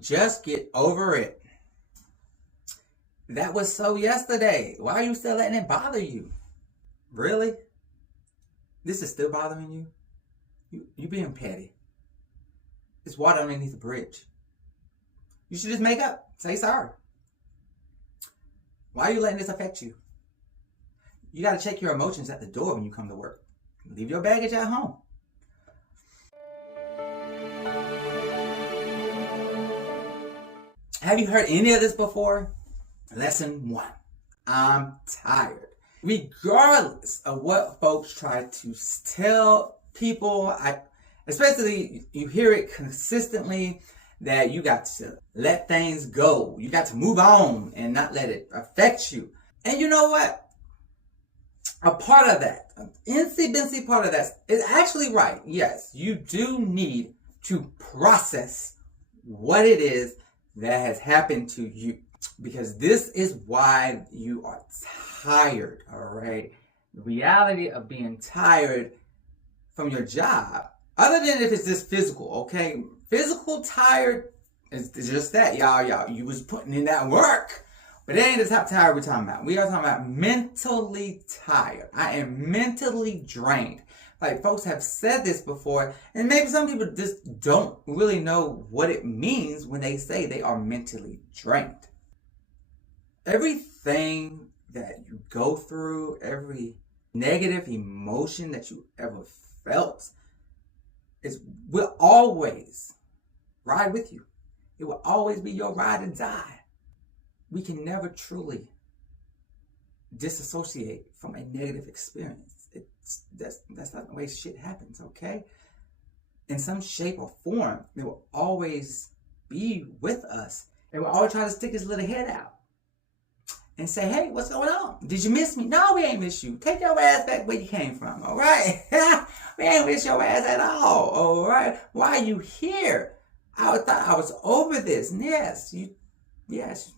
Just get over it. That was so yesterday. Why are you still letting it bother you? Really? This is still bothering you? You being petty. It's water underneath the bridge. You should just make up. Say sorry. Why are you letting this affect you? You got to check your emotions at the door when you come to work. Leave your baggage at home. Have you heard any of this before? Lesson 1. I'm tired. Regardless of what folks try to tell people, especially you hear it consistently, that you got to let things go. You got to move on and not let it affect you. And you know what? A part of that, an insignificant part of that is actually right. Yes, you do need to process what it is that has happened to you, because this is why you are tired, all right? The reality of being tired from your job, other than if it's just physical, okay? Physical tired is just that, y'all. You was putting in that work. But that ain't the top tired we're talking about. We are talking about mentally tired. I am mentally drained. Like, folks have said this before, and maybe some people just don't really know what it means when they say they are mentally drained. Everything that you go through, every negative emotion that you ever felt, will always ride with you. It will always be your ride and die. We can never truly disassociate from a negative experience. That's not the way shit happens, okay? In some shape or form, it will always be with us. It will always try to stick his little head out and say, hey, what's going on? Did you miss me? No, we ain't miss you. Take your ass back where you came from, all right? We ain't miss your ass at all, all right? Why are you here? I thought I was over this. Yes,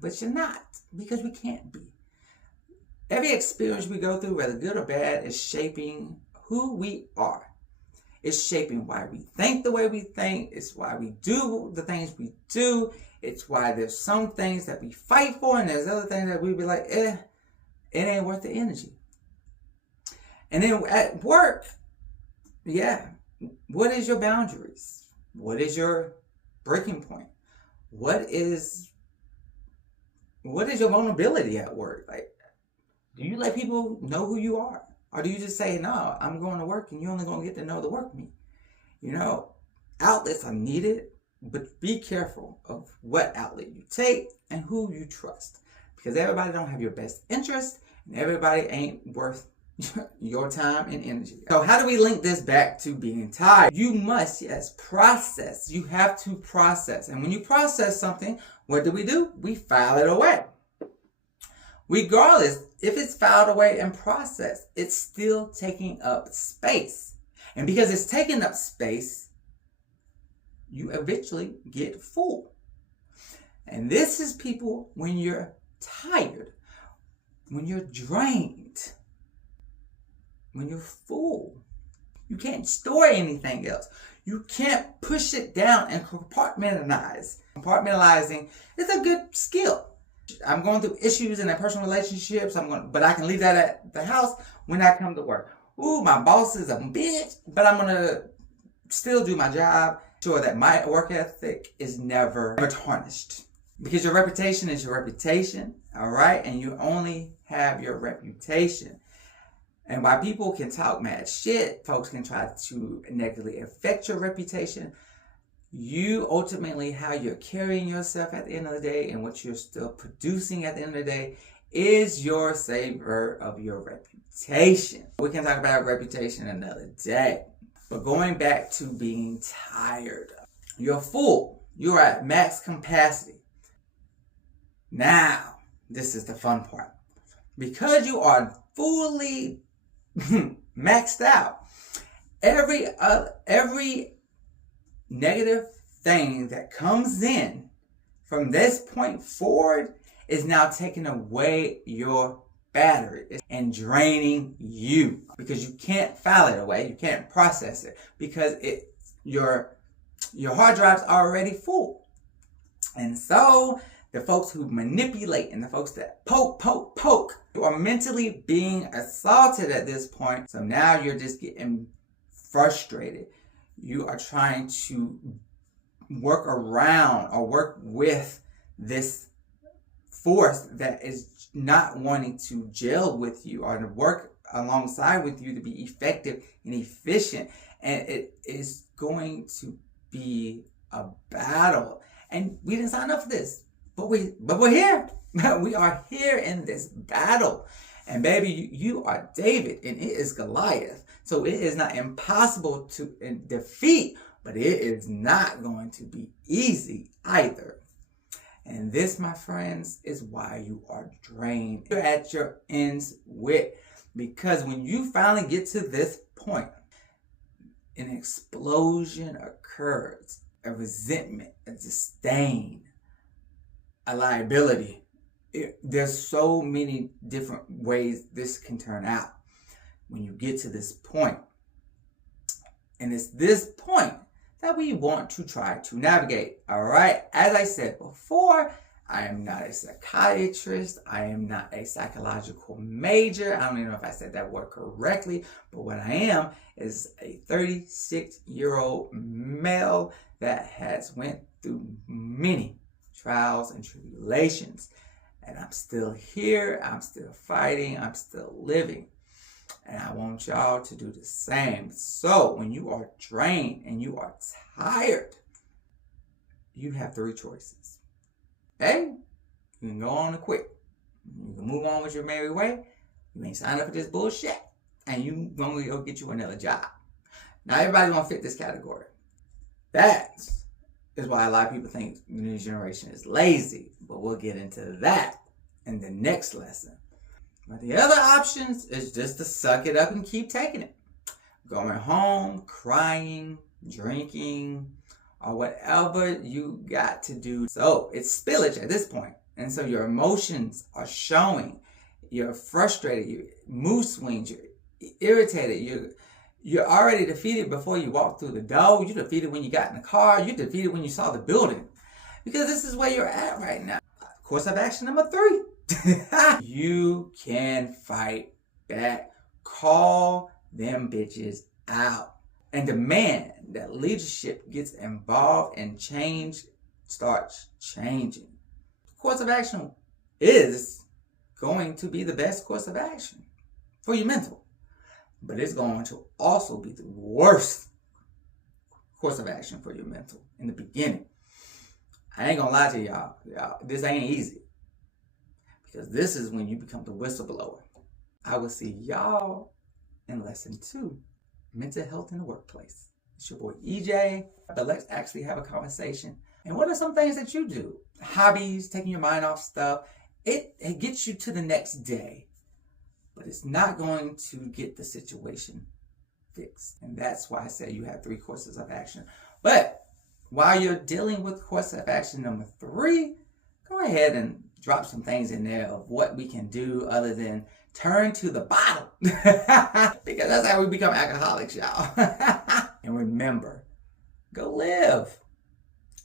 but you're not, because we can't be. Every experience we go through, whether good or bad, is shaping who we are. It's shaping why we think the way we think. It's why we do the things we do. It's why there's some things that we fight for, and there's other things that we be like, it ain't worth the energy. And then at work, what is your boundaries? What is your breaking point? What is your vulnerability at work? Like, do you let people know who you are? Or do you just say, no, I'm going to work and you're only going to get to know the work me? You know, outlets are needed, but be careful of what outlet you take and who you trust. Because everybody don't have your best interest, and everybody ain't worth your time and energy. So how do we link this back to being tired? You must, process. You have to process. And when you process something, what do? We file it away. Regardless, if it's filed away and processed, it's still taking up space. And because it's taking up space, you eventually get full. And this is people when you're tired, when you're drained, when you're full. You can't store anything else. You can't push it down and compartmentalize. Compartmentalizing is a good skill. I'm going through issues in their personal relationships, but I can leave that at the house when I come to work. Ooh, my boss is a bitch, but I'm going to still do my job. Sure that my work ethic is never tarnished. Because your reputation is your reputation, all right? And you only have your reputation. And while people can talk mad shit, folks can try to negatively affect your reputation, you ultimately, how you're carrying yourself at the end of the day and what you're still producing at the end of the day is your savor of your reputation. We can talk about reputation another day. But going back to being tired, you're full. You're at max capacity. Now, this is the fun part. Because you are fully maxed out, every negative thing that comes in from this point forward is now taking away your battery and draining you, because you can't file it away, you can't process it, because your hard drive's already full. And so the folks who manipulate and the folks that poke, you are mentally being assaulted at this point. So now you're just getting frustrated. You are trying to work around or work with this force that is not wanting to gel with you or to work alongside with you to be effective and efficient. And it is going to be a battle. And we didn't sign up for this, but we're here. We are here in this battle. And baby, you are David and it is Goliath. So it is not impossible to defeat, but it is not going to be easy either. And this, my friends, is why you are drained. You're at your ends with. Because when you finally get to this point, an explosion occurs. A resentment, a disdain, a liability. There's so many different ways this can turn out when you get to this point. And it's this point that we want to try to navigate. All right. As I said before, I am not a psychiatrist. I am not a psychological major. I don't even know if I said that word correctly, but what I am is a 36-year-old male that has went through many trials and tribulations. And I'm still here. I'm still fighting. I'm still living. And I want y'all to do the same. So when you are drained and you are tired, you have 3 choices. Okay? You can go on and quit. You can move on with your merry way. You ain't signed up for this bullshit. And you gonna go get you another job. Now everybody gonna fit this category. That is why a lot of people think the new generation is lazy. But we'll get into that in the next lesson. But the other options is just to suck it up and keep taking it. Going home, crying, drinking, or whatever you got to do. So it's spillage at this point. And so your emotions are showing. You're frustrated, your mood swings, you're irritated, you're already defeated before you walk through the door. You're defeated when you got in the car. You're defeated when you saw the building. Because this is where you're at right now. Course of action number 3. You can fight back. Call them bitches out. And demand that leadership gets involved and change starts changing. Course of action is going to be the best course of action for your mental. But it's going to also be the worst course of action for your mental in the beginning. I ain't gonna lie to y'all. This ain't easy. Because this is when you become the whistleblower. I will see y'all in lesson 2. Mental health in the workplace. It's your boy EJ. But let's actually have a conversation. And what are some things that you do? Hobbies, taking your mind off stuff. It gets you to the next day. But it's not going to get the situation fixed. And that's why I say you have 3 courses of action. But while you're dealing with course of action number 3, go ahead and drop some things in there of what we can do other than turn to the bottle. Because that's how we become alcoholics, y'all. And remember, go live.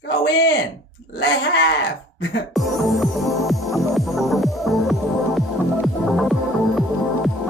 Go in. Let have.